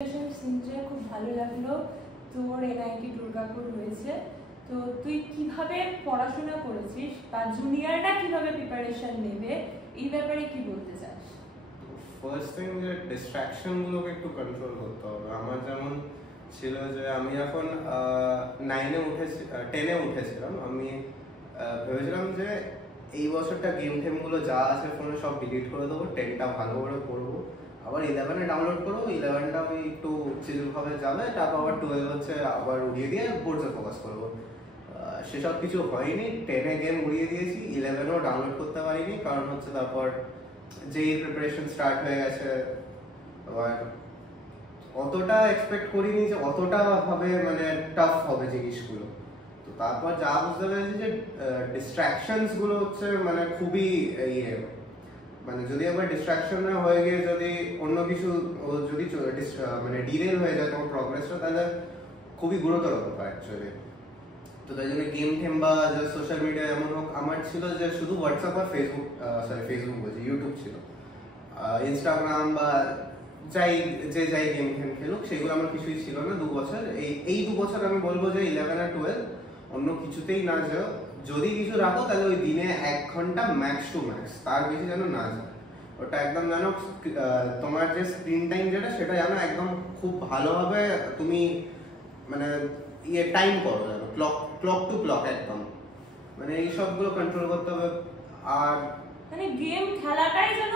শুনতে খুব ভালো লাগলো। তোর এনআইটি দুর্গাপুর হয়েছে, তো তুই কিভাবে পড়াশোনা করেছিস বা জুনিয়ররা কিভাবে প্রিপারেশন নেবে এই ব্যাপারে কি বলতে চাস? ফার্স্ট থিং যে ডিস্ট্রাকশন গুলোকে একটু কন্ট্রোল করতে হবে। আমার যেমন ছিল যে আমি যখন 10-এ উঠেছিলাম, আমি ভেবেছিলাম যে এই বছরটা গেম টেম গুলো যা আছে ফোনে সব ডিলিট করে দেবো, 10টা ভালো করে পড়বো, আবার 11-এ ডাউনলোড করবো, 11টা ওই একটু চিলভাবে যাবে, তারপর আবার 12 হচ্ছে আবার উড়িয়ে দিয়ে বোর্ডসে ফোকাস করবো। সেসব কিছু হয়নি। 10-এ গেম উড়িয়ে দিয়েছি, 11-ও ডাউনলোড করতে পারিনি, কারণ হচ্ছে তারপর যেই প্রিপারেশন স্টার্ট হয়ে গেছে। আবার অতটা এক্সপেক্ট করিনি যে অতটা ভাবে মানে টাফ হবে জিনিসগুলো। তো তারপর যা বুঝতে পেরেছি যে ডিস্ট্রাকশনস গুলো হচ্ছে মানে খুবই ইয়ে, মানে যদি আবার ডিস্ট্রাকশন হয়ে গিয়ে যদি অন্য কিছু যদি মানে ডিরেল হয়ে যায় তোমার প্রগ্রেসটা, তাহলে খুবই গুরুতর ব্যাপার অ্যাকচুয়ালি। তো তাই জন্য গেম টেম বা যে সোশ্যাল মিডিয়া এমন হোক, আমার ছিল যে শুধু হোয়াটসঅ্যাপ আর ফেসবুক বলছি, ইউটিউব ছিল, ইনস্টাগ্রাম বা যাই গেম খেলুক সেগুলো আমার কিছুই ছিল না 2 বছর। এই 2 বছর আমি বলবো যে 11 আর 12 অন্য কিছুতেই না যাও। যদি কিছু রাখো তাহলে ওই দিনে 1 ঘন্টা ম্যাক্স টু ম্যাক্স, তার বেশি যেন না যায়। ওটা একদম জানো তোমার যে স্ক্রিন টাইম যেটা সেটা জানো একদম খুব ভালোভাবে তুমি মানে ইয়ে টাইম করো, জানো ক্লক টু ক্লক একদম, মানে এই সবগুলো কন্ট্রোল করতে হবে। আর মানে গেম খেলাটাই যেন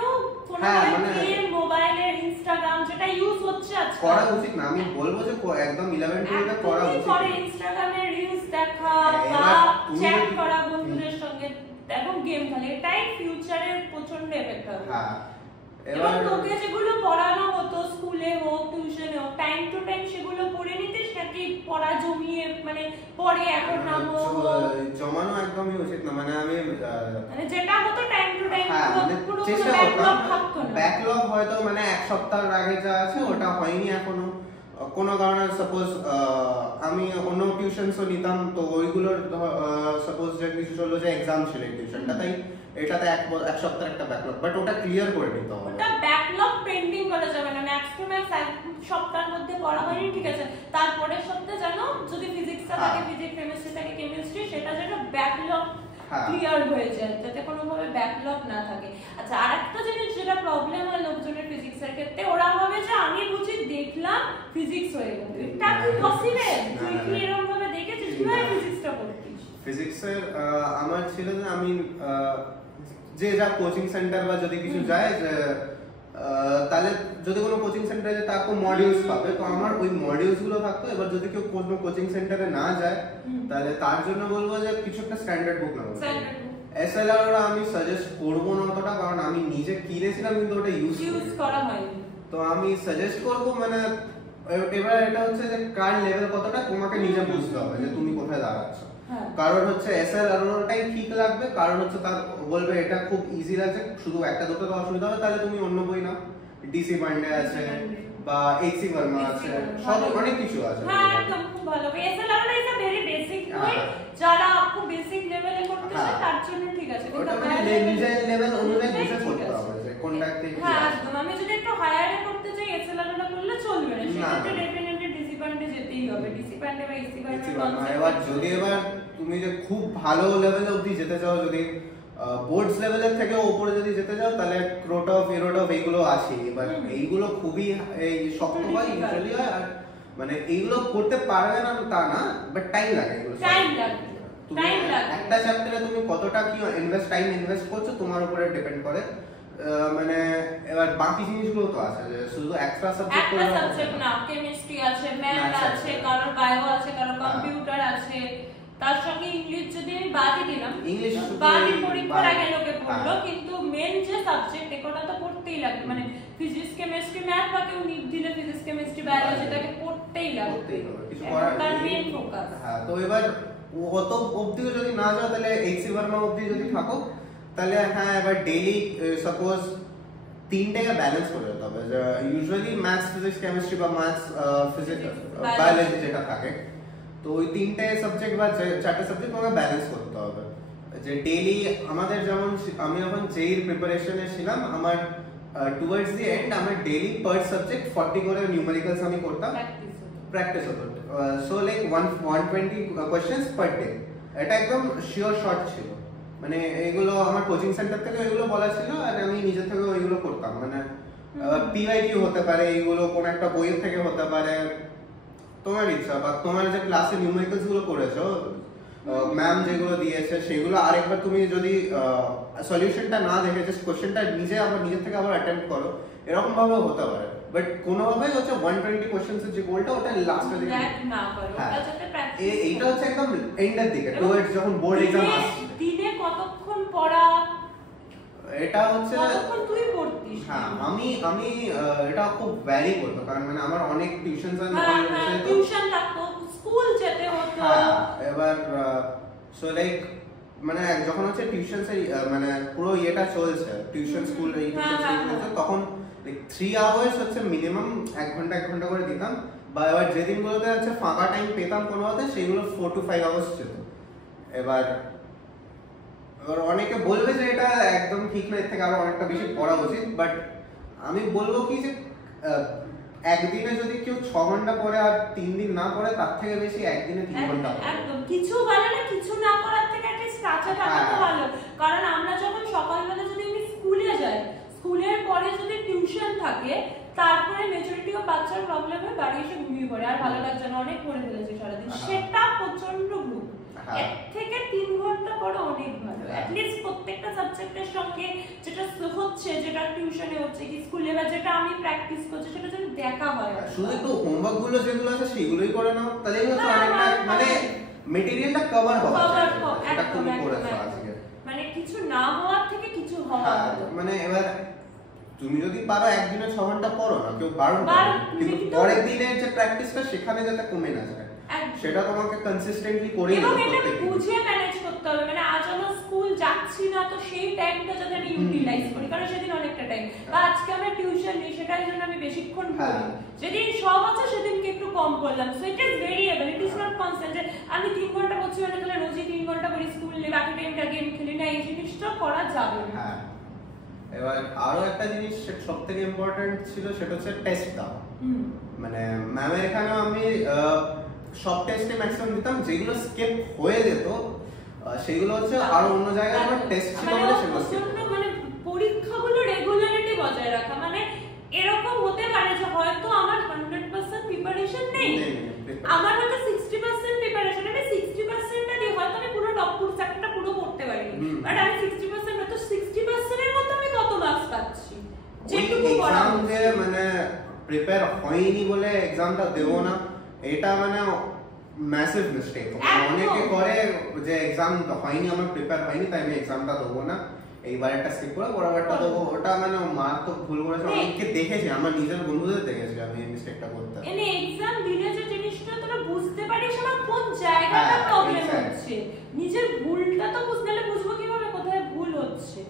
গেম মোবাইলের ইনস্টাগ্রাম যেটা ইউজ হচ্ছে আজকাল করা উচিত না। আমি বলবো যে একদম 11-12 করা উচিত করে ইনস্টাগ্রামে রিলস দেখা বা চ্যাট করা বন্ধুদের সঙ্গে এবং গেম খেলা, এটাই ফিউচারে প্রচন্ড এফেক্ট হবে। হ্যাঁ, এবং তোকে যেগুলো পড়ানো হতো স্কুলে হোক টিউশনে হোক, টাইম টু টাইম সেগুলো পড়ে নিতিস নাকি পড়া জমিয়ে মানে পরে এখন না জমানো একদমই উচিত না। মানে আমি মানে যেটা হতো টাইম টু টাইম পুরো চেষ্টা ব্যাকলগ থাকতো না। ব্যাকলগ হয়তো মানে 1 সপ্তাহ আগে যা আছে ওটা হয়নি এখনো কোনো কারণে। সাপোজ আমি অন্য টিউশনসও নিতাম, তো ওইগুলোর সাপোজ যে কিছু চললো যে এক্সাম ছিল এই টিউশনটা, তাই এটাতে 1 সপ্তাহ একটা ব্যাকলগ, বাট ওটা ক্লিয়ার করে নিতে হবে। ওটা ব্যাকলগ পেন্ডিং করা যাবে না, ম্যাক্স টু ম্যাক্স 1 সপ্তাহের মধ্যে পড়া হয়নি ঠিক আছে, তারপরের সপ্তাহে জানো যদি ফিজিক্সটা থাকে ফিজিক্স, কেমিস্ট্রি থাকে কেমিস্ট্রি, সেটা যেন ব্যাকলগ ক্লিয়ার হয়ে যায়, যাতে কোনোভাবে ব্যাকলগ না থাকে। আচ্ছা, আরেকটা জিনিস যেটা প্রবলেম হয় লোকজনের ফিজিক্সের ক্ষেত্রে, ওরা ভাবে যে আমি বুঝি দেখলাম ফিজিক্স হয়ে গেল, এটা কি পসিবল? তুই কি এরকম ভাবে দেখেছিস? কিভাবে ফিজিক্সটা পড়তিস? ফিজিক্সের আমার ছিল যে আমি যে যা কোচিং সেন্টার বা যদি কিছু যায় যে তাহলে যদি কোনো কোচিং সেন্টারে যায় তাকে মডিউলস পাবে, তো আমার ওই মডিউলস গুলো থাকতো। এবার যদি কেউ কোনো কোচিং সেন্টারে না যায় তাহলে তার জন্য বলবো যে কিছু একটা স্ট্যান্ডার্ড বুক নাও। এসএলআর ওরা আমি সাজেস্ট করবো না অতটা, কারণ আমি নিজে কিনেছিলাম কিন্তু ওটা ইউজ করা হয়নি। তো আমি সাজেস্ট করবো মানে এবার এটা হচ্ছে যে কার লেভেল কতটা তোমাকে নিজে বুঝতে হবে যে তুমি কোথায় দাঁড়াচ্ছ। কারণ হচ্ছে এসএলআরটাই ঠিক লাগবে, কারণ হচ্ছে তার বলবে এটা খুব ইজি লাগছে, শুধু একটা দুটো তো অসুবিধা হবে, তাহলে তুমি অন্য বই নাও। ডিসি পান্ডে আছে বা এইচসি ভার্মা আছে, সব অনেক কিছু আছে। হ্যাঁ, একদম খুব ভালো। SLR is a very basic বই, যারা খুব বেসিক লেভেলে করতে চায় তার জন্য ঠিক আছে, কিন্তু নিজের লেভেল অনুযায়ী বুঝে করতে হবে যে কোনটা থেকে। হ্যাঁ, একদম। আমি যদি একটু হায়ারে করতে চাই এসএলআরটা করলে চলবে না, সেক্ষেত্রে ডেফিনেটলি ডিসি পান্ডে যেতেই হবে, ডিসি পান্ডে বা এইচসি ভার্মা। এবার যদি তুমি যে খুব ভালো লেভেলে অবধি যেতে চাও, যদি বোর্ডস লেভেলের থেকে উপরে যদি যেতে চাও, তাহলে ক্রোটফ এরোটফ এইগুলো আছে। এবার এইগুলো খুবই এই শক্ত হয় ইউজুয়ালি হয়, আর মানে এইগুলো করতে পারবে না তা না, বাট টাইম লাগে। টাইম লাগে। একটা চ্যাপ্টারে তুমি কতটা কি টাইম ইনভেস্ট করছো তোমার উপরে ডিপেন্ড করে। মানে এবার বাকি জিনিসগুলো তো আছে যে শুধু এক্সট্রা সাবজেক্ট না, কেমিস্ট্রি আছে, ম্যাথ আছে, কারোর বায়ো আছে, কারোর কম্পিউটার আছে, তার সঙ্গে ইংলিশ যদি আমি বাদই দিলাম, ইংলিশ বাদই পরীক্ষার আগে লোকে পড়লো, কিন্তু মেন যে সাবজেক্ট এটা তো পড়তেই লাগবে। মানে ফিজিক্স কেমিস্ট্রি ম্যাথ বা কেউ নিট দিলে ফিজিক্স কেমিস্ট্রি বায়োলজি তাকে পড়তেই লাগবে, কিছু করার তার মেন ফোকাস। হ্যাঁ, তো এবার অত অবধিও যদি না যাও তাহলে এইচসি ভার্মা অবধি যদি থাকো তাহলে হ্যাঁ, এবার ডেইলি সাপোজ 3টাকে ব্যালেন্স করে যেতে হবে। ইউজুয়ালি ম্যাথস ফিজিক্স কেমিস্ট্রি বা ম্যাথস ফিজিক্স বায়োলজি যেটা থাকে, তো ওই 3টে সাবজেক্ট বা 4টে সাবজেক্ট আমাকে ব্যালেন্স করতে হবে। যে ডেইলি আমাদের যেমন আমি যখন জেইর প্রিপারেশনে ছিলাম, আমার টুয়ার্ডস দি এন্ড আমার ডেইলি পার সাবজেক্ট 40 করে নিউমেরিক্যালস আমি করতাম, প্র্যাকটিস হতো। So like 120 questions per day. এটা একদম শিওর শর্ট ছিল, মানে এগুলো আমার কোচিং সেন্টার থেকে এগুলো বলা ছিল আর আমি নিজে থেকে এগুলো করতাম। মানে পিআইকিউ হতে পারে, এগুলো কোন একটা বইয়ের থেকে হতে পারে, তোমার ইচ্ছা। বা তোমার যে ক্লাসে নিউমেরিক্যালস গুলো করেছো, ম্যাম যেগুলো দিয়েছে সেগুলো আরেকবার তুমি যদি সলিউশনটা না দেখে জাস্ট কোশ্চেনটা নিজে থেকে আবার অ্যাটেম্প্ট করো, এরকম ভাবে হতে পারে। বাট কোনোভাবে হচ্ছে 120 কোশ্চেন্স এর যে গোলটা ওটা লাস্টে দিকে না করো, ওটা যাতে প্র্যাকটিস। এইটা হচ্ছে একদম এন্ডের দিকে, টুয়ার্ডস যখন বোর্ড এক্সাম আসছে। দিনে কতক্ষণ পড়া, এটা হচ্ছে কতক্ষণ তুই পড়তিস? হ্যাঁ, আমি এটা খুব ভ্যারি করতো, কারণ মানে আমার অনেক টিউশনস আছে, টিউশন থাকতো, স্কুল যেতে হতো। এবার সো লাইক মানে যখন হচ্ছে টিউশনস এর মানে পুরো ইয়েটা চলছে, টিউশন স্কুল এই চলছে, তখন লাইক 3 আওয়ার্স হচ্ছে মিনিমাম 1 ঘন্টা করে দিতাম। বা এবার যেদিনগুলোতে হচ্ছে ফাঁকা টাইম পেতাম কোনোভাবে, সেগুলো 4 to 5 আওয়ার্স যেত। এবার অনেকে বলবে যে এটা একদম ঠিক না, এর থেকে আরো অনেকটা বেশি পড়া উচিত। বাট আমি বলবো কি যে একদিনে যদি কেউ 6 ঘন্টা পড়ে আর 3 দিন না পড়ে, তার থেকে বেশি একদিনে 3 ঘন্টা পড়ে। একদম কিছু ভালো না, কিছু না করার থেকে একটা স্ট্রাকচার থাকা তো ভালো। কারণ আমরা যখন সকালবেলা যদি আমি স্কুলে যাই, স্কুলের পরে যদি টিউশন থাকে, তারপরে মেজরিটি অফ বাচ্চার প্রবলেম হয় বাড়ি এসে ঘুমিয়ে পড়ে, আর ভালো লাগছে না, অনেক পড়ে ফেলেছে সারাদিন, সেটা প্রচন্ড ভুল। এর থেকে 3 ঘন্টা পড়া অনেক ভালো। অ্যাটলিস্ট প্রত্যেকটা সাবজেক্টের সঙ্গে যেটা হচ্ছে, যেটা টিউশনে হচ্ছে কি স্কুলে, বা যেটা আমি প্র্যাকটিস করছি, সেটা যেন দেখা হয়। শুধু একটু হোমওয়ার্ক গুলো যেগুলো আছে সেগুলোই করে নাও, তাহলে হচ্ছে অনেকটা মানে মেটেরিয়ালটা কভার হবে। এটা তুমি করেছো আজকে, মানে কিছু না হওয়ার থেকে কিছু হওয়া। মানে এবার তুমি যদি পারো একদিনে 6 ঘন্টা পড়ো না, কেউ 12 ঘন্টা, কিন্তু পরের দিনের যে প্র্যাকটিসটা সেখানে যাতে কমে না যায়, সেটা তোমাকে কনসিস্টেন্টলি করেই এবং এটা বুঝে ম্যানেজ করতে হবে। মানে আজ আমার স্কুল যাচ্ছি না, তো সেই টাইমটা যাতে আমি ইউটিলাইজ করি, কারণ সেদিন অনেকটা টাইম, বা আজকে আমরা টিউশন নেই, সেটার জন্য আমি বেশিক্ষণ পড়ি। যেদিন সব আছে সেদিনকে একটু কম পড়লাম। So it is variable, it is not constant যে আমি 3 ঘন্টা পড়ছি মানে তাহলে রোজই 3 ঘন্টা পড়ি, স্কুল নেই, বাকি টাইমটা গেম খেলি না, এই জিনিসটা করা যাবে না। এবার আরো একটা জিনিস সবথেকে ইম্পর্টেন্ট ছিল, সেটা হচ্ছে টেস্ট দাও। মানে ম্যামের এখানে আমি সব টেস্টে ম্যাক্সিমাম দিতাম, যেগুলো স্কিপ হয়ে যেত সেগুলো হচ্ছে আরো অন্য জায়গায় আমার টেস্ট ছিল বলে সেগুলো স্কিপ। মানে পরীক্ষাগুলো রেগুলারিটি বজায় রাখা, মানে এরকম হতে পারে যে হয়তো আমার 100% প্রিপারেশন নেই, আমার হয়তো 60% প্রিপারেশন, আমি 60%টা দিয়ে হয়তো আমি পুরো টপ কোর্স একটা পুরো করতে পারিনি, বাট আমি 60% হয়তো 60% এর মধ্যে আমি কত মার্কস পাচ্ছি, যেটুকু পড়া যে মানে প্রিপেয়ার হয়নি বলে এক্সামটা দেবো না, এটা মানে ম্যাসিভ মিস্টেক। অনেকে করে যে এক্সাম হয়নি, আমার প্রিপেয়ার হয়নি, তাই আমি এক্সামটা দেবো না, এইবার একটা স্কিপ করে পরেরবারটা দেবো। ওটা মানে মারাত্মক ভুল করেছে। অনেককে দেখেছি, আমার নিজের বন্ধুদের দেখেছি আমি এই মিস্টেকটা করতে। এনে এক্সাম দিলে যে জিনিসটা তোরা বুঝতে পারিস আমার কোন জায়গাটা প্রবলেম হচ্ছে, নিজের ভুলটা তো বুঝতে হলে বুঝবো কিভাবে কোথায় ভুল হচ্ছে,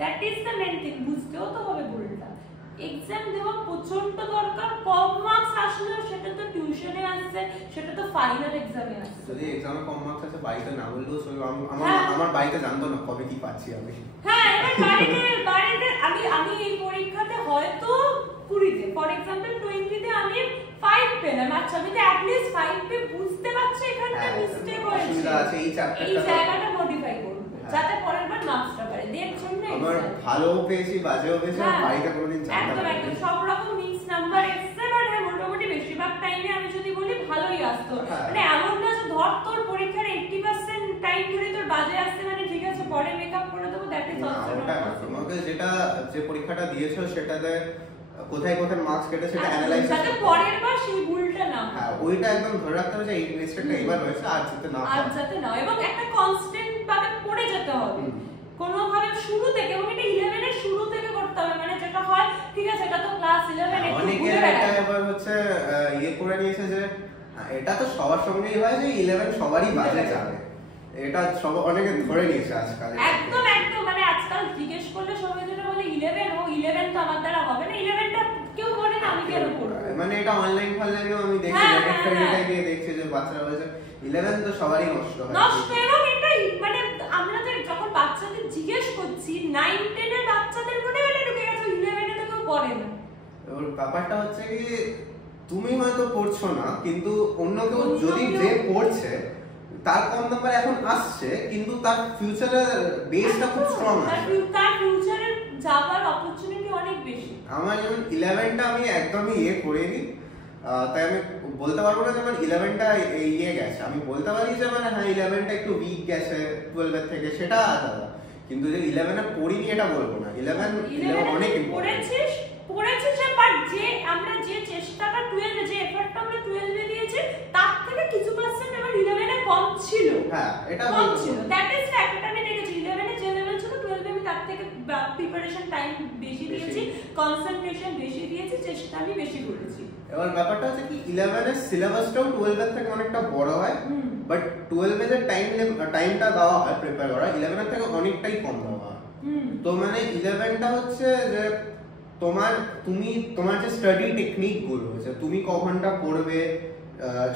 that is the main thing. বুঝতেও তো হবে ভুলটা। এক্সাম দেওয়া প্রচন্ড দরকার। কম মার্কস আসলেও সেটা তো টিউশনে আসছে, সেটা তো ফাইনাল এক্সামে আসছে। যদি এক্সামে কম মার্কস আছে বাড়িতে না বললেও চলবে। আমার বাড়িতে জানতো না কবে কি পাচ্ছি আমি। হ্যাঁ, এবার বাড়িতে আমি এই পরীক্ষাতে হয়তো 20 তে ফর एग्जांपल 20 তে আমি 5 পেলাম, আচ্ছা আমি তো at least 5 পে বুঝতে পারছি এখানটা মিস্টেক হয়েছে, অসুবিধা আছে, এই জায়গাটা মডিফাই করব যাতে পরের বার মার্কসটা বাড়ে। দেখ জন্য আমার ভালো পেয়েছি বাজেও পেয়েছি, বাড়িতে কোনোদিন জানতাম না। একদম সব রকম মিক্স নাম্বার এসছে, বাট মোটামুটি বেশিরভাগ টাইমে আমি যদি বলি ভালোই আসতো। মানে এমন না যে ধর তোর পরীক্ষার 80% টাইম ধরে তোর বাজে আসছে মানে ঠিক আছে পরে মেকআপ করে দেবো, দ্যাট ইজ অলসো নট। তোমাকে যে পরীক্ষাটা দিয়েছো সেটাতে কোথায় কোথায় মার্কস কেটে সেটা অ্যানালাইজ যাতে পরের বার সেই ভুলটা না হয়। হ্যাঁ, ওইটা একদম ধরে রাখতে হবে যে এই মিস্টেকটা এবার হয়েছে আর যাতে না হয়, এবং একটা কনস্ট্যান্ট ভাবে পড়ে যেতে হবে কোনো ভাবে শুরু থেকে, এবং এটা 11 এর শুরু থেকে করতে হবে। মানে যেটা হয় ঠিক আছে এটা তো ক্লাস 11 একটু অনেকে এটা এবার হচ্ছে ইয়ে করে নিয়েছে যে এটা তো সবার সঙ্গেই হয় যে 11 সবারই বাজে যাবে, এটা সব অনেকে ধরে নিয়েছে আজকাল। একদম মানে আজকাল জিজ্ঞেস করলে সবাই যেটা বলে 11 তো আমার দ্বারা হবে না, 11টা কেউ করে না, আমি কেন করব? মানে এটা অনলাইন ফাইলেও আমি দেখছি, নেটে গিয়ে দেখছি যে বাচ্চারা বলছে 11 তো সবারই নষ্ট হয়। এবং এটা মানে আমরা যখন বাচ্চাদের জিজ্ঞেস করছি 9 10 এর বাচ্চাদের মনে এটা ঢুকে গেছে 11 এ তো পড়ে না। এবার ব্যাপারটা হচ্ছে কি তুমি হয়তো পড়ছো না কিন্তু অন্য কেউ যদি যে পড়ছে তার কম নাম্বার এখন আসছে কিন্তু তার ফিউচারের বেসটা খুব স্ট্রং আছে, তার ফিউচারে যাবার অপরচুনিটি অনেক বেশি। আমার যেমন 11টা আমি একদমই করিনি, তাই আমি বলতে পারবো না যে আমার 11টা গেছে। আমি বলতে পারি যে মানে হ্যাঁ 11টা একটু উইক গেছে 12 এর থেকে, সেটা আলাদা, কিন্তু যে 11 এ পড়িনি এটা বলবো না। 11 অনেক পড়েছিস বাট যে আমরা যে চেষ্টাটা 12 এ যে এফর্টটা আমরা 12 এ দিয়েছি তার থেকে কিছু পার্সেন্ট আমার 11 এ কম ছিল। হ্যাঁ এটা কম ছিল, দ্যাট ইজ ফ্যাক্ট। এটা আমি দেখেছি 11 এ যে লেভেল ছিল 12 এ আমি তার থেকে প্রিপারেশন টাইম বেশি দিয়েছি, কনসেন্ট্রেশন বেশি দিয়েছি, চেষ্টা আমি বেশি করেছি। এবার ব্যাপারটা হচ্ছে কি 11 এর সিলেবাসটাও 12 এর থেকে অনেকটা বড় হয়, বাট 12 এর যে টাইমটা দেওয়া হয় প্রিপেয়ার করা 11 এর থেকে অনেকটাই কম দেওয়া হয়। তো মানে 11টা হচ্ছে যে তোমার যে স্টাডি টেকনিক গুলো আছে, তুমি ক ঘন্টা পড়বে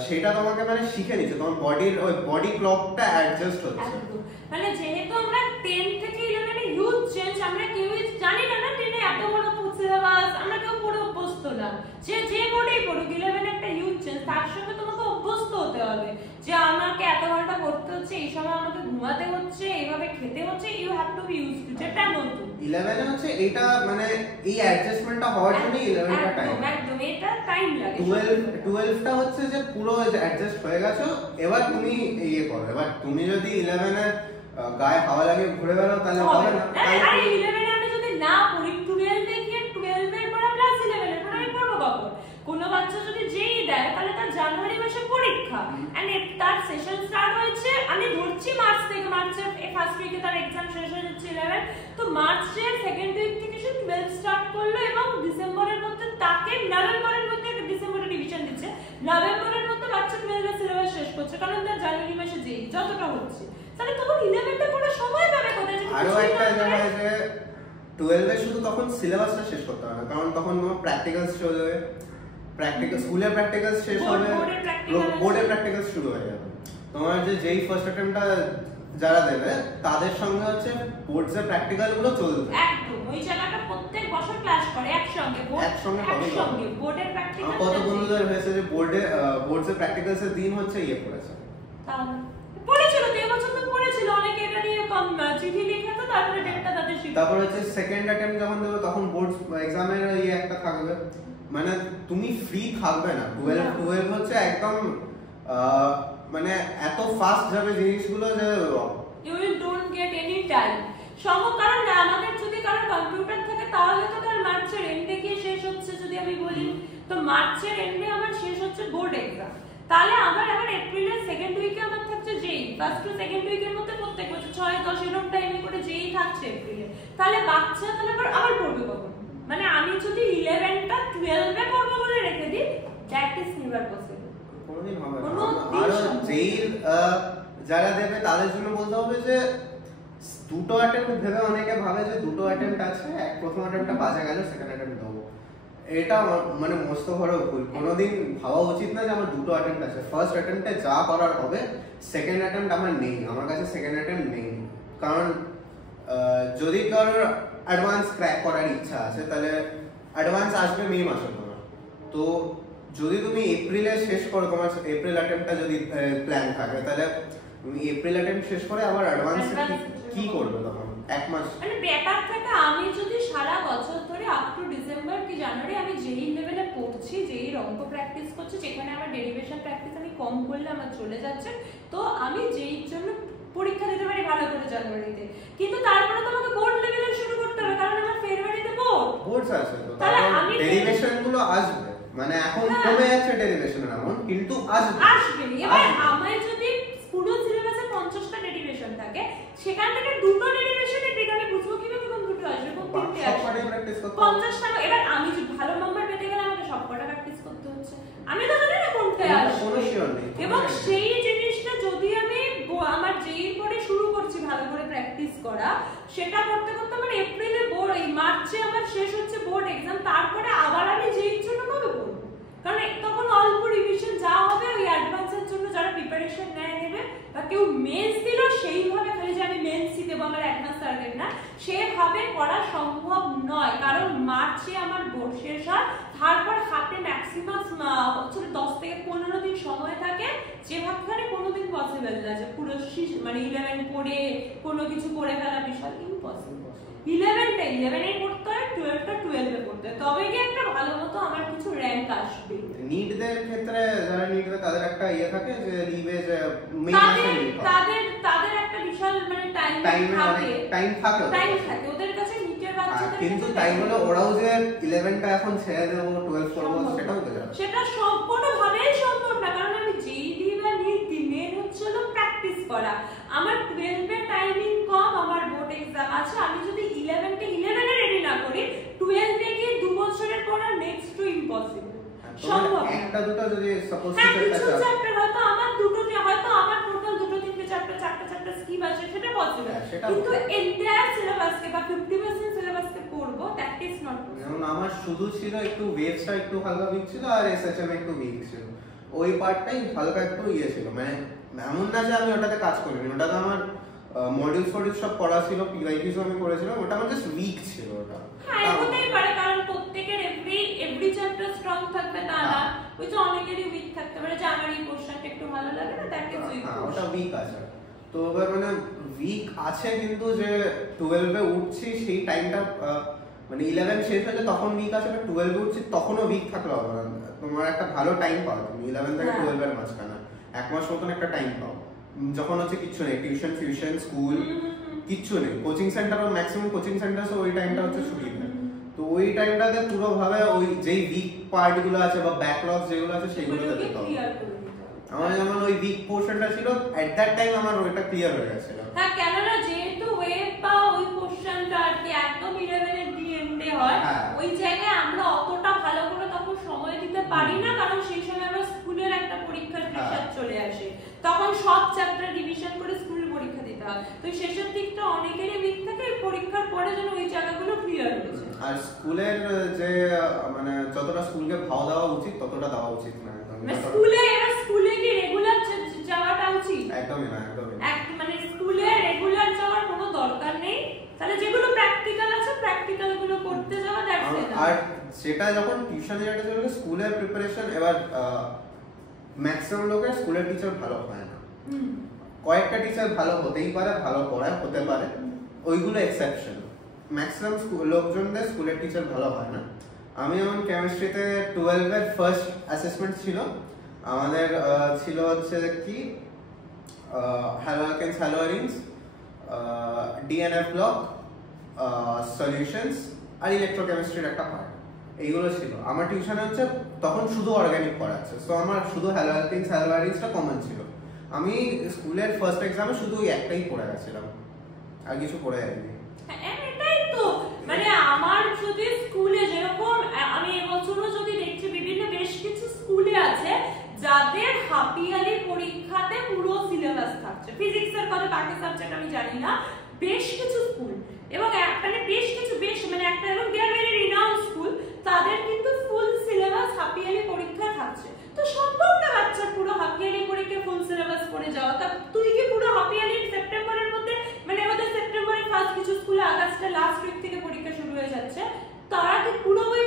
সেটা তোমাকে মানে শিখে নিচ্ছে, তোমার বডির ওই বডি ক্লকটা অ্যাডজাস্ট হচ্ছে। মানে যেহেতু আমরা 10 থেকে 11 এ হিউজ চেঞ্জ, আমরা কেউই জানি না 10 এ এত বড় সিলেবাস, আমরা কেউ পড়ে অভ্যস্ত না। যে বোর্ডেই পড়ুক 11 এ একটা হিউজ চেঞ্জ, তার সঙ্গে তোমাকে অভ্যস্ত হতে হবে যে আমাকে এত ঘন্টা পড়তে হচ্ছে, এই সময় আমাকে ঘুমাতে হচ্ছে, এইভাবে খেতে হচ্ছে, you have to be use to, যেটা নতুন 11 এ হচ্ছে এটা মানে এই অ্যাডজাস্টমেন্টটা হওয়ার জন্য 11টা টাইম, একদম এটা টাইম লাগে। 12টা হচ্ছে যে পুরো অ্যাডজাস্ট হয়ে গেছো, এবার তুমি করো। এবার তুমি যদি 11 এ গায়ে হাওয়া লাগে ঘুরে বেড়াও তাহলে হবে না। আরে 11 এ আমি যদি না পড়ি 12 এ গিয়ে 12 এর পর ক্লাস 11 এর পর আমি পড়বো কখন? কোনো বাচ্চা যদি যেই দেয় তাহলে তার জানুয়ারি মাসে পরীক্ষা, এন্ড তার সেশন স্টার্ট হয়েছে আমি ধরছি মার্চ থেকে, মার্চের ফার্স্ট উইকে তার এক্সাম শেষ হয়ে যাচ্ছে 11, তো মার্চের সেকেন্ড উইক থেকে সে 12 স্টার্ট করলো এবং ডিসেম্বরের মধ্যে তাকে নভেম্বরের মধ্যে ডিসেম্বরে ডিভিশন দিচ্ছে, নভেম্বরের মধ্যে বাচ্চা 12 এর সিলেবাস শেষ করছে, কারণ তার জানুয়ারি মাসে যেই যতটা হচ্ছে, তাহলে তখন 11টা পড়ার সময় পাবে কোথায়? আরো একটা জায়গা যে 12 এ শুধু তখন সিলেবাসটা শেষ করতে হবে না, কারণ তখন তোমার প্র্যাকটিক্যালস চলে যাবে, স্কুলের প্র্যাকটিক্যালস শেষ হবে, বোর্ডের প্র্যাকটিক্যালস শুরু হয়ে যাবে। তোমার যেই ফার্স্ট অ্যাটেম্পটা যারা দেবে তাদের সঙ্গে হচ্ছে বোর্ডসের প্র্যাকটিক্যাল গুলো চলবে একদম। ওই জায়গাটা প্রত্যেক বছর ক্লাস করে একসঙ্গে বোর্ডের প্র্যাকটিক্যাল। কত বন্ধুদের হয়েছে যে বোর্ডসের প্র্যাকটিক্যালস এর দিন হচ্ছে করেছে, পড়েছিল তো এবছর তো পড়েছিল অনেকে, এটা নিয়ে কম চিঠি লিখে তো তারপরে ডেটটা তাদের শিখে। তারপর হচ্ছে সেকেন্ড অ্যাটেম্প যখন দেবে তখন বোর্ড এক্সামের একটা থাকবে, মানে তুমি ফ্রি থাকবে না। 12 হচ্ছে একদম মানে এত ফাস্ট যাবে জিনিসগুলো যে you will don't get any time. কারণ আমাদের যদি কারো কম্পিউটার থাকে তাহলে তো তার মার্চের এন্ডে গিয়ে শেষ হচ্ছে, যদি আমি বলি তো মার্চের এন্ডে আমার শেষ হচ্ছে বোর্ড এক্সাম, তাহলে আবার এপ্রিলের সেকেন্ড উইকে আমার থাকছে যেই ফার্স্ট টু সেকেন্ড উইকের মধ্যে প্রত্যেক বছর 6-10 এরকম টাইমে করে যেই থাকছে এপ্রিলে, তাহলে বাচ্চা তাহলে আবার পড়বে কখন? মানে আমি যদি 11টা 12 এ পড়বো বলে রেখে দিই, দ্যাট ইজ নেভার পসিবল, কোনোদিন হবে না। আর যেই যারা দেবে তাদের জন্য বলতে হবে যে দুটো অ্যাটেম্প্ট ভেবে অনেকে ভাবে যে দুটো অ্যাটেম্প্ট আছে, প্রথম অ্যাটেম্প্টটা বাজে গেল সেকেন্ড অ্যাটেম্প্ট দেবো, এটা মানে মস্ত বড় ভুল। কোনোদিন ভাবা উচিত না যে আমার দুটো অ্যাটেম্প্ট আছে, ফার্স্ট অ্যাটেম্প্টে যা করার হবে, সেকেন্ড অ্যাটেম্প্ট আমার নেই, আমার কাছে সেকেন্ড অ্যাটেম্প্ট নেই। কারণ যদি কারোর অ্যাডভান্স ক্র্যাক করার ইচ্ছা আছে তাহলে অ্যাডভান্স আসবে মে মাসে তোমার, তো যদি তুমি এপ্রিলে শেষ করো, তোমার এপ্রিল অ্যাটেম্প্টটা যদি প্ল্যান থাকে তাহলে তুমি এপ্রিল অ্যাটেম্প্ট শেষ করে আবার অ্যাডভান্স কি করবে তখন এক মাস? মানে ব্যাপার থেকে আমি যদি সারা বছর ধরে আপ টু ডিসেম্বর কি জানুয়ারি আমি যেই লেভেলে পড়ছি, যেই অঙ্ক প্র্যাকটিস করছি, যেখানে আমার ডেরিভেশন প্র্যাকটিস আমি কম করলে আমার চলে যাচ্ছে, তো আমি যেই জন্য পরীক্ষা দিতে পারি ভালো করে জানুয়ারিতে, কিন্তু তারপরে তো আমাকে বোর্ড লেভেলে শুরু করতে হবে, কারণ আমার ফেব্রুয়ারিতে বোর্ড আছে, তো তাহলে ডেরিভেশন গুলো আসবে, মানে এখন কমে যাচ্ছে ডেরিভেশনের এমন, কিন্তু আসবে। এবার আমার যদি পুরো সিলেবাসে 50টা ডেরিভেশন থাকে, সেখান থেকে দুটো ডেরিভেশনের ট্রিক আমি বুঝবো কিভাবে কোন দুটো আসবে, কোন তিনটে আসবে, 50টা। এবার আমি ভালো নাম্বার পেতে গেলে আমাকে সবকটা প্র্যাকটিস করতে হচ্ছে, আমি তো জানি না কোনটা আসবে, এবং সেই জিনিসটা যদি আমি আমার যেই পরে শুরু করছি ভালো করে প্র্যাকটিস করা, সেটা করতে করতে আমার এপ্রিলে বোর্ড, এই মার্চে আমার শেষ হচ্ছে বোর্ড এক্সাম, তারপরে আবার আমি যেই জন্য কবে পড়বো, কারণ তখন অল্প রিভিশন যা হবে ওই অ্যাডভান্সের জন্য যারা প্রিপারেশন নেবে, বা কেউ মেন্স দিল সেইভাবে খালি যে আমি মেন্স দেবো আমার অ্যাডভান্স টার্গেট না, সেভাবে পড়া সম্ভব নয়, কারণ মার্চে আমার বোর্ড শেষ হয়, তারপর হাতে ম্যাক্সিমাম 10 থেকে 15 দিন সময় থাকে, যে ভাবখানে কোনোদিন পসিবল না যে পুরো মানে 11 পড়ে কোনো কিছু করে ফেলা বিশাল ইম্পসিবল। 11টা 11 পড়তে হয়, 12টা 12 পড়তে হয়, তবে কি একটা ভালো মতো আমার কিছু র্যাঙ্ক আসবে। নিটদের ক্ষেত্রে যারা নিটে তাদের একটা ইয়ে থাকে যে লিভে যে তাদের একটা বিশাল মানে টাইম থাকে ওদের কাছে নিটের বাচ্চাদের, কিন্তু তাই বলে ওরাও যে 11টা এখন ছেড়ে দেব 12 পড়ব সেটাও তো যাবে, সেটা কোনোভাবেই সম্ভব না, কারণ আমি যেই দিই বা নিট দিই মেন হচ্ছে প্র্যাকটিস করা। আমার 12 এর টাইমিং কম, আমার বোর্ড এক্সাম আছে, আমি যদি 11কে 11 এ রেডি না করি 12 এ গিয়ে 2 বছরের পর নেক্সট টু ইম্পসিবল, সম্ভব না। একটা দুটো যদি সাপোজ কিছু চ্যাপ্টার হয়তো আমার টোটাল দুটো তিনটে চ্যাপ্টার স্কিপ আছে, সেটা পসিবল, কিন্তু এন্টায়ার সিলেবাসকে বা 50% সিলেবাসকে পড়বো, দ্যাট ইজ নট পসিবল। যেমন আমার শুধু ছিল একটু ওয়েভসটা একটু হালকা উইক ছিল আর এসএচএম একটু উইক ছিল, ওই পার্টটাই হালকা একটু ইয়ে ছিল, মানে এমন না যে আমি ওটাতে কাজ করিনি, ওটাতে আমার মডিউলস সব পড়া ছিল, পিওয়াইকিউস আমি করেছিলাম, ওটা আমার জাস্ট উইক ছিল ওটা। হ্যাঁ হতেই পারে, কারণ প্রত্যেকের এভরি চ্যাপ্টার স্ট্রং থাকবে তা না, ওই যে অনেকেরই উইক থাকতে পারে যে আমার এই পোরশনটা একটু ভালো লাগে না, দ্যাট ইজ উইক, ওটা উইক আছে। তো এবার মানে উইক আছে, কিন্তু যে 12 এ উঠছি সেই টাইমটা মানে 11 শেষ হয়েছে তখন উইক আছে, 12 এ উঠছি তখনও উইক থাকলে হবে না, তোমার একটা ভালো টাইম পাও তুমি 11 থেকে 12 এর মাঝখানে এক মাস মতন একটা টাইম পাও, যখন হচ্ছে কিছু নেই, টিউশন ফিউশন স্কুল কিচ্ছু নেই, coaching centre maximum coaching centre ওই টাইমটা হচ্ছে ছুটি নেই, তো ওই টাইমটাতে পুরো ভাবে ওই যেই উইক পার্ট গুলো আছে বা ব্যাকলগ যেগুলো আছে সেগুলোকে দেখতে হবে। আমার যেমন ওই উইক পোরশনটা ছিল এট দ্যাট টাইম আমার ওইটা ক্লিয়ার হয়ে গেছিল। হ্যাঁ, কেননা যেহেতু ওয়েব বা ওই পোরশনটা আর কি একদম 11 এর ডিএমডে হয়, ওই জায়গায় আমরা অতটা ভালো করে তখন সময় দিতে পারি না, কারণ সেই সময় আমরা স্কুলের একটা পরীক্ষার প্রেসার চলে আসে, তখন সব চ্যাপ্টার রিভিশন করে স্কুল পরীক্ষা দিতে হয়, তো শেষের দিকটা অনেকেরই উইক থাকে, পরীক্ষার পরে যেন ওই জায়গাগুলো ক্লিয়ার হয়ে যায়। আর স্কুলের যে মানে যতটা স্কুলকে ভাও দেওয়া উচিত ততটা দেওয়া উচিত না, স্কুলে কি রেগুলার যাওয়াটা উচিত? একদমই না, একদমই না, মানে স্কুলে রেগুলার যাওয়ার কোনো দরকার নেই, তাহলে যেগুলো প্র্যাকটিক্যাল আছে প্র্যাকটিক্যাল গুলো করতে যাওয়া, দ্যাটস ইট। আর সেটা যখন টিউশনে যেটা চলে স্কুলের প্রিপারেশন, এবার ম্যাক্সিমাম লোকের স্কুলের টিচার ভালো হয় না, কয়েকটা টিচার ভালো হতেই পারে, ভালো পড়ায় হতে পারে, ওইগুলো এক্সেপশন, ম্যাক্সিমাম লোকজনদের স্কুলের টিচার ভালো হয় না। আমি যেমন কেমিস্ট্রিতে 12 এর ফার্স্ট অ্যাসেসমেন্ট ছিল আমাদের, ছিল হচ্ছে কি হ্যালোঅ্যালকেনস হ্যালোঅ্যারিনস, ডিএনএ ব্লক, সলিউশনস আর ইলেকট্রোকেমিস্ট্রির একটা পার্ট, এইগুলো ছিল। আমার টিউশনে হচ্ছে তখন শুধু অর্গানিক পড়াচ্ছে, সো আমার শুধু হ্যালোঅ্যালকেনস হ্যালোঅ্যারিনসটা কমন ছিল, আমি স্কুলের ফার্স্ট এক্সামে শুধু একটাই পড়ে গেছিলাম, আর কিছু পড়ে যায়নি। এটাই তো মানে আমার যদি স্কুলে যেরকম আমি এবছরও যদি দেখছি বিভিন্ন বেশ কিছু স্কুলে আছে যাদের হাফ ইয়ারলি পরীক্ষাতে পুরো সিলেবাস থাকছে, ফিজিক্সের কথা বাকি সাবজেক্ট আমি জানি না, বেশ কিছু স্কুল এবং মানে বেশ মানে একটা এবং দে আর ভেরি রিনাউন্ড স্কুল, তাদের কিন্তু ফুল সিলেবাস হাফ ইয়ারলি পরীক্ষা থাকছে, তো সম্ভব না বাচ্চা পুরো হাফ ইয়ারলি পরীক্ষা ফুল সিলেবাস পড়ে যাওয়া। তা তুই কি পুরো হাফ ইয়ারলি সেপ্টেম্বরের মধ্যে, মানে আমাদের সেপ্টেম্বরে ফার্স্ট কিছু স্কুলে আগস্টের লাস্ট উইক থেকে পরীক্ষা শুরু হয়ে যাচ্ছে, তারা কি পুরো বই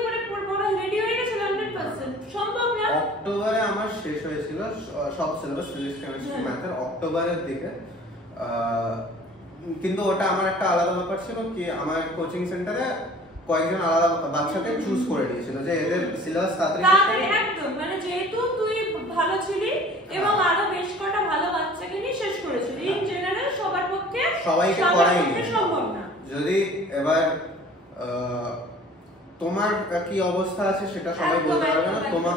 পড়া রেডি হয়ে গেছে 100%? সম্ভব না। অক্টোবরে আমার শেষ হয়েছিল সব সিলেবাস, ফিজিক্স কেমিস্ট্রি ম্যাথের অক্টোবরের দিকে, কিন্তু ওটা আমার একটা আলাদা ব্যাপার ছিল কি, আমার কোচিং সেন্টারে কয়েকজন আলাদা বাচ্চাকে চুজ করে দিয়েছিল যে এদের সিলেবাস তাড়াতাড়ি একদম, মানে যেহেতু তুই ভালো ছিলি এবং আরো বেশ কটা ভালো বাচ্চাকে নিয়ে শেষ করেছিলি, ইন জেনারেল সবার পক্ষে সবাইকে করাই সম্ভব না। যদি এবার তোমার কি অবস্থা আছে সেটা সবাই বলতে পারবে না,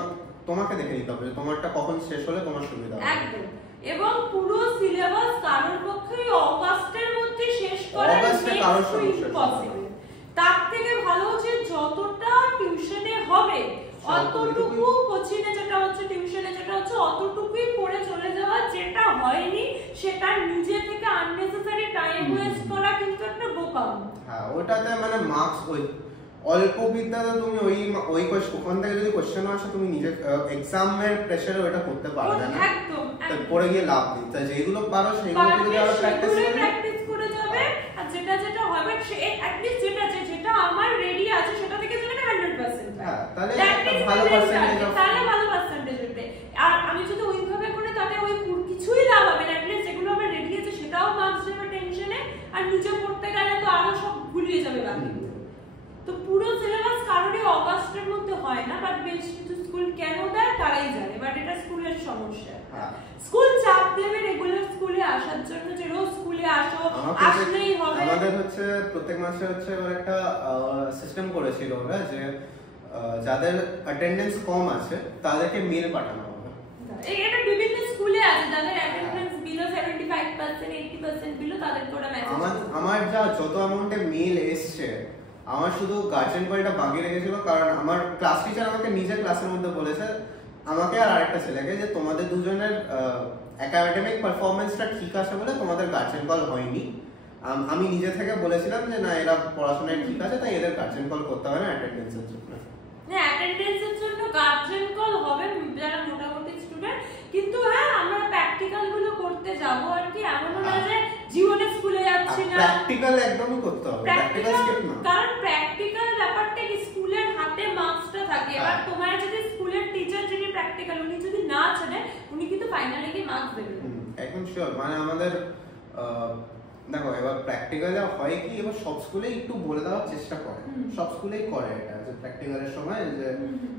তোমাকে দেখে নিতে হবে তোমারটা কখন শেষ হলে তোমার সুবিধা হবে। একদম, এবং পুরো সিলেবাস কারোর পক্ষে অগাস্টের মধ্যে শেষ করা ইম্পসিবল, তার থেকে ভালো হচ্ছে যতটা টিউশনে হবে অতটুকু কোচিংয়ে যেটা হচ্ছে টিউশনে যেটা হচ্ছে অতটুকুই পড়ে চলে যাওয়া, যেটা হয়নি সেটা নিজে থেকে আননেসেসারি টাইম ওয়েস্ট করা কিন্তু একটা বোকামি। হ্যাঁ, ওটাতে মানে মার্কস ওই অল্প বিদ্যাতে তুমি ওই ওখান থেকে যদি কোশ্চেন আসে তুমি নিজে এক্সামের প্রেসারে ওটা করতে পারবে না, একদম পড়ে গিয়ে লাভ নেই। তাই যেগুলো পারো সেগুলো যদি আরো প্র্যাকটিস করে যাবে, আর যেটা হবে সে অ্যাট লিস্ট যেটা আমার রেডি তাহলে একটা ভালো পার্সেন্টেজ উঠবে। আর আমি যদি ওইভাবে করে তাতে ওই কিছুই লাভ হবে না, অ্যাটলিস্ট যেগুলো আমরা রেডি আছে সেটাও মার্কস দেবে টেনশনে, আর নিচে পড়তে গেলে তো আরো সব ভুলিয়ে যাবে বাকিগুলো। তো পুরো সিলেবাস কারোরই অগাস্টের মধ্যে হয় না, বাট বেশ কিছু স্কুল কেন দেয় তারাই জানে, বাট এটা স্কুলের সমস্যা। স্কুল চাপ দেবে রেগুলার স্কুলে আসার জন্য, যে রোজ স্কুলে আসো, আসলেই হবে। আমাদের হচ্ছে প্রত্যেক মাসে হচ্ছে একটা সিস্টেম করেছিল ওরা, যে যাদের অ্যাটেন্ডেন্স কম আছে তাদেরকে মেল পাঠানো হবে। এটা বিভিন্ন স্কুলে আছে, যাদের অ্যাটেন্ডেন্স বিলো 75% 80% বিলো তাদেরকে ওরা মেসেজ। আমার যা যত অ্যামাউন্টে মেল এসছে, আমার শুধু গার্জিয়ান কলটা বাকি রেখেছিল, কারণ আমার ক্লাস টিচার আমাকে নিজের ক্লাসের মধ্যে বলেছে, আমাকে আর আরেকটা ছেলেকে, যে তোমাদের দুজনের একাডেমিক পারফরমেন্সটা ঠিক আছে বলে তোমাদের গার্জিয়ান কল হয়নি। আমি নিজে থেকে বলেছিলাম যে না, এরা পড়াশোনায় ঠিক আছে, তাই এদের গার্জিয়ান কল করতে হবে না অ্যাটেন্ডেন্সের জন্য। না, অ্যাটেন্ডেন্সের জন্য গার্জিয়ান কল হবে যারা মোটামুটি স্টুডেন্ট, কিন্তু হ্যাঁ আমরা প্র্যাকটিক্যাল গুলো করতে যাব আর কি, এমন না যে জীবনে স্কুলে যাচ্ছি না। প্র্যাকটিক্যাল একদমই করতে হবে, প্র্যাকটিক্যাল স্কিপ না, কারণ প্র্যাকটিক্যাল ব্যাপারটা কি স্কুলের হাতে মার্কসটা থাকে। এবার তোমার যদি স্কুলের টিচার যিনি প্র্যাকটিক্যাল উনি যদি না জানেন, উনি কিন্তু ফাইনালি কি মার্কস দেবেন একদম শিওর। মানে আমাদের দেখো এবার প্র্যাকটিক্যালে হয় কি, এবার সব স্কুলে একটু বলে দেওয়ার চেষ্টা করে, সব স্কুলেই করে এটা, যে প্র্যাকটিক্যালের সময় যে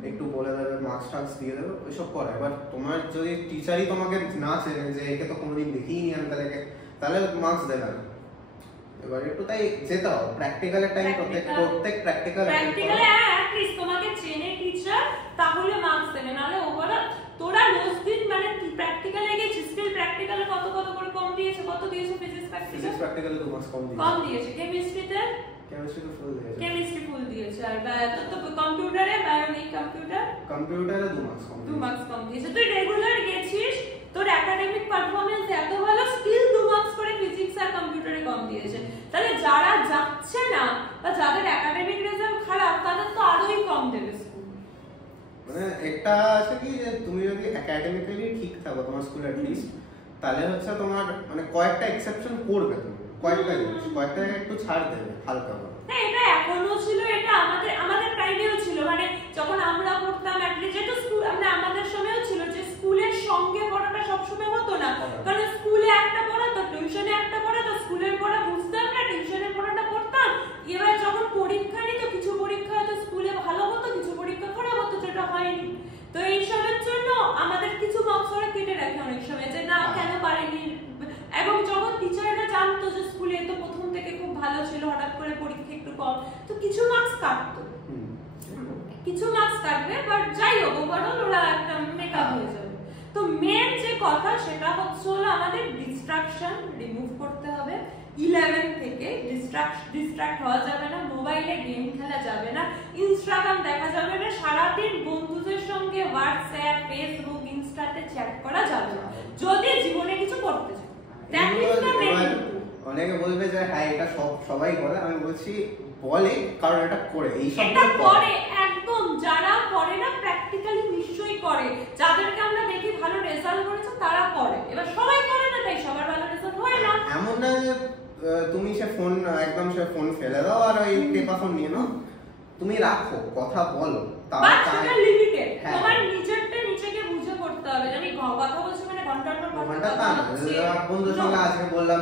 একটু বলে দেবে, মার্কস টার্কস দিয়ে দেবে, ওইসব করে। এবার তোমার যদি টিচারই তোমাকে না চেনে, যে একে তো কোনোদিন দেখিনি আমি, তাহলে মার্কস দেবে না। এবার একটু তাই যেতে হবে প্র্যাকটিক্যালের টাইম, প্রত্যেক প্র্যাকটিক্যালে অ্যাট লিস্ট তোমাকে চেনে টিচার, তাহলে মার্কস দেবে, নালে ওভারঅল তোরা রোজ দিন মানে প্র্যাকটিক্যালে গেছিস, স্টিল প্র্যাকটিক্যালে কত করে কম দিয়েছে, কত দিয়েছে ফিজিক্স প্র্যাকটিক্যালে 2 মার্কস কম দিয়েছে, কেমিস্ট্রিতে কেমিস্ট্রি ফুল দিয়েছে, আর তো কম্পিউটারে বায়োনিক কম্পিউটারে 2 মার্কস কম দিয়েছে। তুই রেগুলার গেছিস, তোর একাডেমিক পারফরম্যান্স এত ভালো, স্টিল 2 মার্কস করে ফিজিক্স আর কম্পিউটারে কম দিয়েছে। তাহলে যারা যাচ্ছে না বা যাদের একাডেমিক রেজাল্ট খারাপ, তাদের তো আরোই কম দেবে স্কুল। মানে একটা আছে কি, যে তুমি যদি একাডেমিক্যালি ঠিক থাকো তোমার স্কুল এট লিস্ট, তাহলে হচ্ছে তোমার মানে কয়েকটা এক্সেপশন করবে, তুমি কয়েকটা একটু ছাড় দেবে হালকা করে। হ্যাঁ, এটা এখনো ছিল, এটা আমাদের টাইমেও ছিল, মানে যখন আমরা পড়তাম অ্যাটলিস্ট, যেটা স্কুল আমাদের সময়ও ছিল, যে স্কুলের সঙ্গে পড়াটা সবসময় হতো না, কারণ স্কুলে একটা পড়া তো টিউশনে একটা পড়া, তো স্কুলের পড়া বুঝতাম না, টিউশনের পড়াটা পড়তাম। এবার যখন পরীক্ষা নিত, কিছু পরীক্ষা হয়তো স্কুলে ভালো হতো, কিছু পরীক্ষা খারাপ হতো, যেটা হয়নি। তো এই সবের জন্য আমাদের কিছু মার্কস ওরা কেটে রাখে অনেক সময়, যে না কেন পারেনি। এবং যখন টিচাররা জানতো যে স্কুলে তো প্রথম থেকে খুব ভালো ছিল, হঠাৎ করে পরীক্ষা একটু কম, তো কিছু মার্কস কাটতো, বাট যাই হোক ওভারঅল ওরা একটা মেকআপ হয়ে যাবে। তো মেন যে কথা সেটা হচ্ছে হলো আমাদের ডিস্ট্রাকশন রিমুভ করতে হবে। 11 থেকে ডিস্ট্রাক্ট হওয়া যাবে না, মোবাইলে গেম খেলা যাবে না, ইনস্টাগ্রাম দেখা যাবে না, সারাদিন বন্ধুদের সঙ্গে হোয়াটসঅ্যাপ ফেসবুক ইনস্টাতে চ্যাট করা যাবে না, যদি জীবনে কিছু করতে চাও। অনেকে বলবে যে হ্যাঁ এটা সবাই করে, আমি বলছি বলে কারণ এটা করে, এই সব এটা করে একদম, যারা করে না প্র্যাকটিক্যালি নিশ্চয়ই করে, যাদেরকে আমরা দেখি ভালো রেজাল্ট করেছে তারা করে। এবার সবাই করে না, তাই সবার ভালো রেজাল্ট হয় না। এমন না যে তুমি সে ফোন ফেলে দাও আর ওই টেপা ফোন নিয়ে নাও, তুমি রাখো, কথা বলো, বাট সেটা লিমিটেড, তোমার নিজেরটা নিজেকে বুঝে করতে হবে। জানি কথা বলছি মানে ঘন্টার পর ঘন্টা তা না, বন্ধুর সঙ্গে আজকে বললাম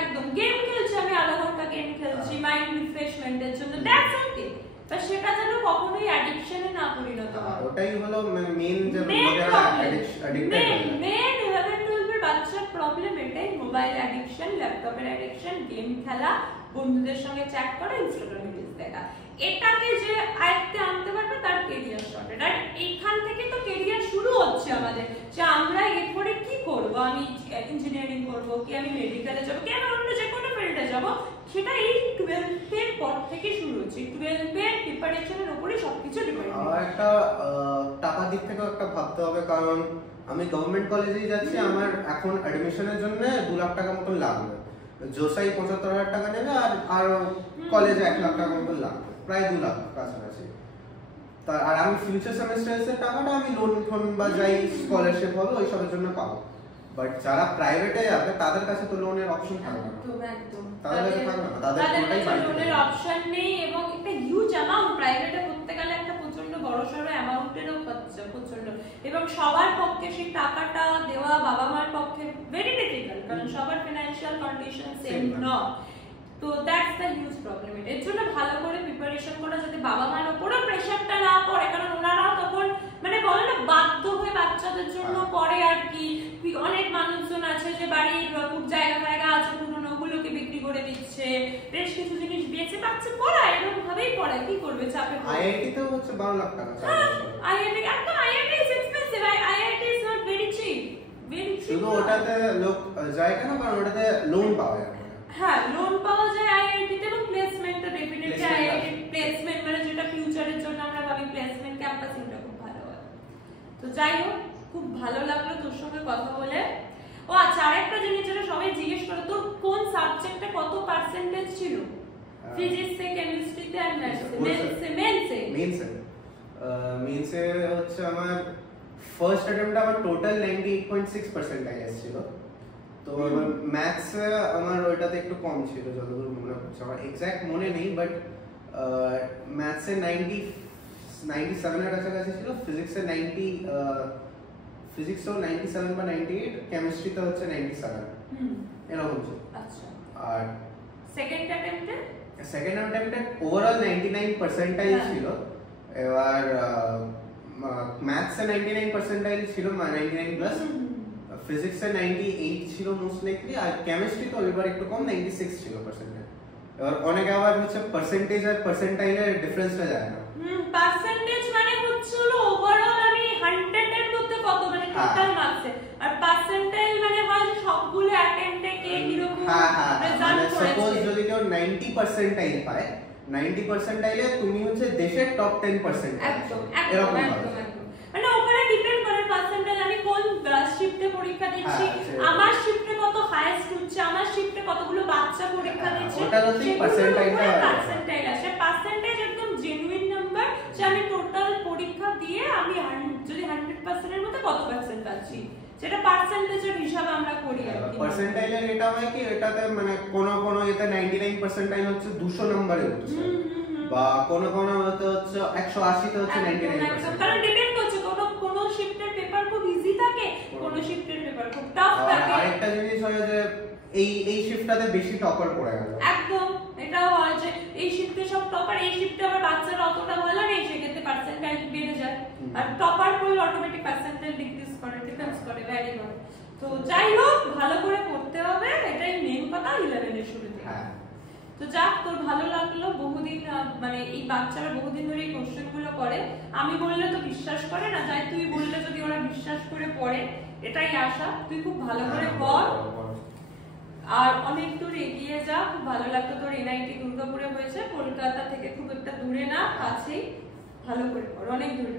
একদম গেম খেলছি, আমি আধা ঘন্টা গেম খেলছি মাইন্ড রিফ্রেশমেন্টের জন্য, দ্যাটস ওকে, বাট সেটা যেন কখনোই অ্যাডিকশনে না পরিণত হয়। ওটাই হলো মেইন, যে লোকেরা অ্যাডিক্টেড হয়। মেইন 11-12 এর বাচ্চার প্রবলেম এটাই, মোবাইল অ্যাডিকশন, ল্যাপটপের অ্যাডিকশন, গেম খেলা, বন্ধুদের সঙ্গে চ্যাট করা, ইনস্টাগ্রামে রিলস দেখা। এটাকে যে আয়ত্তে আনতে পারবে তার কেরিয়ার শর্টেড। আর এইখান থেকে তো কেরিয়ার শুরু হচ্ছে আমাদের, যে আমরা এরপরে কি করব, আমি ইঞ্জিনিয়ারিং করব, কি আমি মেডিকেলে যাব, কি আমি অন্য যে কোনো ফিল্ডে যাব, সেটা এই 12 এর পর থেকে শুরু হচ্ছে। 12 এর প্রিপারেশনের উপরে সবকিছু ডিপেন্ড। আর একটা টাকার দিক থেকেও একটা ভাবতে হবে, কারণ আমি গভর্নমেন্ট কলেজেই যাচ্ছি, আমার এখন অ্যাডমিশনের জন্য 2 লাখ টাকা মতন লাগবে, জোসাই 75,000 টাকা নেবে, আর কলেজে 1 লাখ টাকা মতন লাগবে, প্রায় 2 লাখ কাছাকাছি। আর আমি ফিউচার সেমেস্টারের টাকাটা আমি লোন বা যাই স্কলারশিপ হবে ওই সবের জন্য পাবো। বাট যারা প্রাইভেটে যাবে তাদের কাছে তো লোনের অপশন থাকবে না, একদম তাদের কাছে থাকবে না, তাদের লোনের অপশন নেই, এবং একটা হিউজ অ্যামাউন্ট প্রাইভেটে করতে গেলে একটা প্রচন্ড বড়সড় অ্যামাউন্টেরও খরচা প্রচন্ড, এবং সবার পক্ষে সেই টাকাটা দেওয়া বাবা মার পক্ষে ভেরি ডিফিকাল্ট, কারণ সবার ফিনান্সিয়াল কন্ডিশন সেম নয়। তো দ্যাটস দ্য হিউজ প্রবলেম। এর জন্য ভালো করে প্রিপারেশন করা, যাতে বাবা মার উপরও প্রেশারটা না পড়ে, কারণ ওনারা তখন মানে বলে না বাধ্য হয়ে বাচ্চাদের জন্য করে আর কি। অনেক মানুষজন আছে যে বাড়ির খুব জায়গা আছে পুরনো, ওগুলোকে বিক্রি করে দিচ্ছে, বেশ কিছু জিনিস বেঁচে পাচ্ছে, পড়ায় এরকম ভাবেই পড়ায়, কি করবে চাপে। আইআইটি তো হচ্ছে 12 লাখ টাকা। আইআইটি একদম, IIT is expensive, IIT is not very chip, very chip. শুধু ওটাতে লোক যায় কেন, কারণ ওটাতে লোন পাওয়া যায়। হ্যাঁ, লোন পাওয়া যায় আইআইটি তে, এবং প্লেসমেন্টটা ডেফিনেটলি আইআইটি প্লেসমেন্ট মানে যেটা ফিউচারের জন্য আমরা ভাবি প্লেসমেন্ট ক্যাম্পাসিংটা খুব ভালো হয়। তো যাই হোক, খুব ভালো লাগলো তোর সঙ্গে কথা বলে। ও আচ্ছা, আরেকটা জিনিস যেটা সবাই জিজ্ঞেস করে, তোর কোন সাবজেক্টে কত পার্সেন্টেজ ছিল? ফিজিক্সে, কেমিস্ট্রিতে আর ম্যাথসে? মেইনসে হচ্ছে আমার ফার্স্ট অ্যাটেম্পটে আমার টোটাল 98.6% এসেছিল। তো আমার ম্যাথসে আমার ওইটাতে একটু কম ছিল যতদূর মনে হচ্ছে, আমার এক্সাক্ট মনে নেই, বাট ম্যাথসে 97 এর কাছাকাছি ছিল, ফিজিক্সে 97 বা 98, কেমিস্ট্রিতে হচ্ছে 97 এরকম ছিল। আচ্ছা, আর সেকেন্ড অ্যাটেম্পটে ওভারঅল 99 পার্সেন্টাইল ছিল। এবার ম্যাথসে 99 পার্সেন্টাইল ছিল, 99 প্লাস, ফিজিক্সে 98 ছিল মোস্ট লাইকলি, আর কেমিস্ট্রি তো এবার একটু কম, 96 ছিল পার্সেন্টেজ। এবার অনেক আবার হচ্ছে পার্সেন্টেজ আর পার্সেন্টাইলের ডিফারেন্সটা যায় না। পার্সেন্টেজ মানে হচ্ছে হলো ওভারঅল আমি 100 এর মধ্যে কত, মানে টোটাল মার্কসে, আর পার্সেন্টাইল মানে হয় যে সবগুলো অ্যাটেম্পটে কে কিরকম রেজাল্ট করেছে। সাপোজ যদি কেউ 90 পার্সেন্টাইল পায়, 90 পার্সেন্টাইলে তুমি হচ্ছে দেশের টপ 10%। একদম মানে ওখানে ডিপেন্ড করে পার্সেন্টাইল, আমি কোন শিফটে পরীক্ষা দিচ্ছি, আমার শিফটে কত হাইয়েস্ট হচ্ছে, আমার শিফটে কতগুলো বাচ্চা পরীক্ষা দিচ্ছে, ওটাতে পার্সেন্টাইল আসে। পার্সেন্টেজ একদম জেনুইন নাম্বার, যে আমি টোটাল পরীক্ষা দিয়ে আমি যদি 100% এর মধ্যে কত পার্সেন্ট পাচ্ছি, সেটা পার্সেন্টেজের হিসাবে আমরা করি আর কি। পার্সেন্টাইলের এটা হয় কি, এটাতে মানে কোন এতে 99 পার্সেন্টাইল হচ্ছে 200 নম্বরে উঠছে, বা কোন হতে হচ্ছে 180 তে হচ্ছে 99%। কারণ ডিপেন্ড করছে, কোন শিফটের পেপার খুব ইজি থাকে, কোন শিফটের পেপার খুব টাফ থাকে। আরেকটা জিনিস হয় যে এই শিফটটাতে বেশি টপার পড়ে গেল। একদম, এটাও হয় যে এই শিফটে সব টপার, এই শিফটে আবার বাচ্চারা অতটা ভালো নেই, সেক্ষেত্রে পার্সেন্টাইল বেড়ে যায়। আর টপার করলে অটোমেটিক পার্সেন্টাইল ডিক্রিজ করে, ডিফেন্স করে, ভ্যারি করে। তো যাই হোক, ভালো করে পড়তে হবে, এটাই মেন কথা 11 এর শুরুতে। তো যাক, তোর ভালো লাগলো। বহুদিন মানে এই বাচ্চারা বহুদিন ধরে এই কোশ্চেন গুলো করে, আমি বললে তো বিশ্বাস করে না, যাই তুই বললে যদি ওরা বিশ্বাস করে পড়ে, এটাই আশা। তুই খুব ভালো করে পড় আর অনেক দূর এগিয়ে যা। খুব ভালো লাগতো তোর এনআইটি দুর্গাপুরে হয়েছে, কলকাতা থেকে খুব একটা দূরে না, কাছেই। ভালো করে পড়, অনেক দূরে।